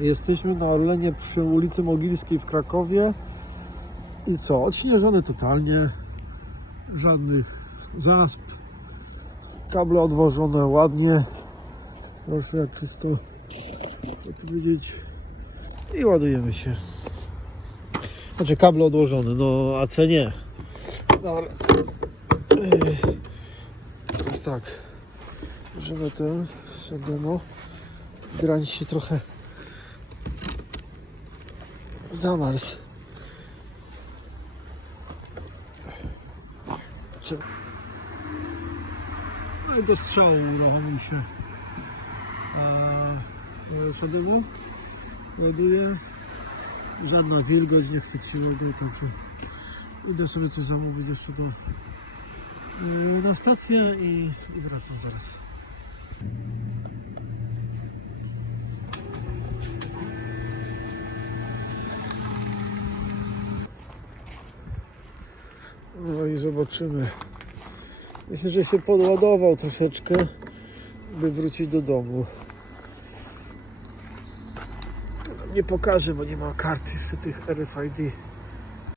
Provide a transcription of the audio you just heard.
Jesteśmy na Orlenie przy ulicy Mogilskiej w Krakowie. I co? Odśnieżone totalnie. Żadnych zasp. Kable odwożone ładnie. Proszę, jak czysto powiedzieć. I ładujemy się. Znaczy kable odłożone, no AC nie. Dobra. Teraz tak. Bierzemy ten demo. Grań się trochę i do strzału uruchomił się. A Szademu ładuje. Żadna wilgoć nie chwyciła go, także idę sobie coś zamówić jeszcze do yy, na stację i, i wracam zaraz. No i zobaczymy. Myślę, że się podładował troszeczkę, by wrócić do domu. Nie pokażę, bo nie ma karty jeszcze tych RFID.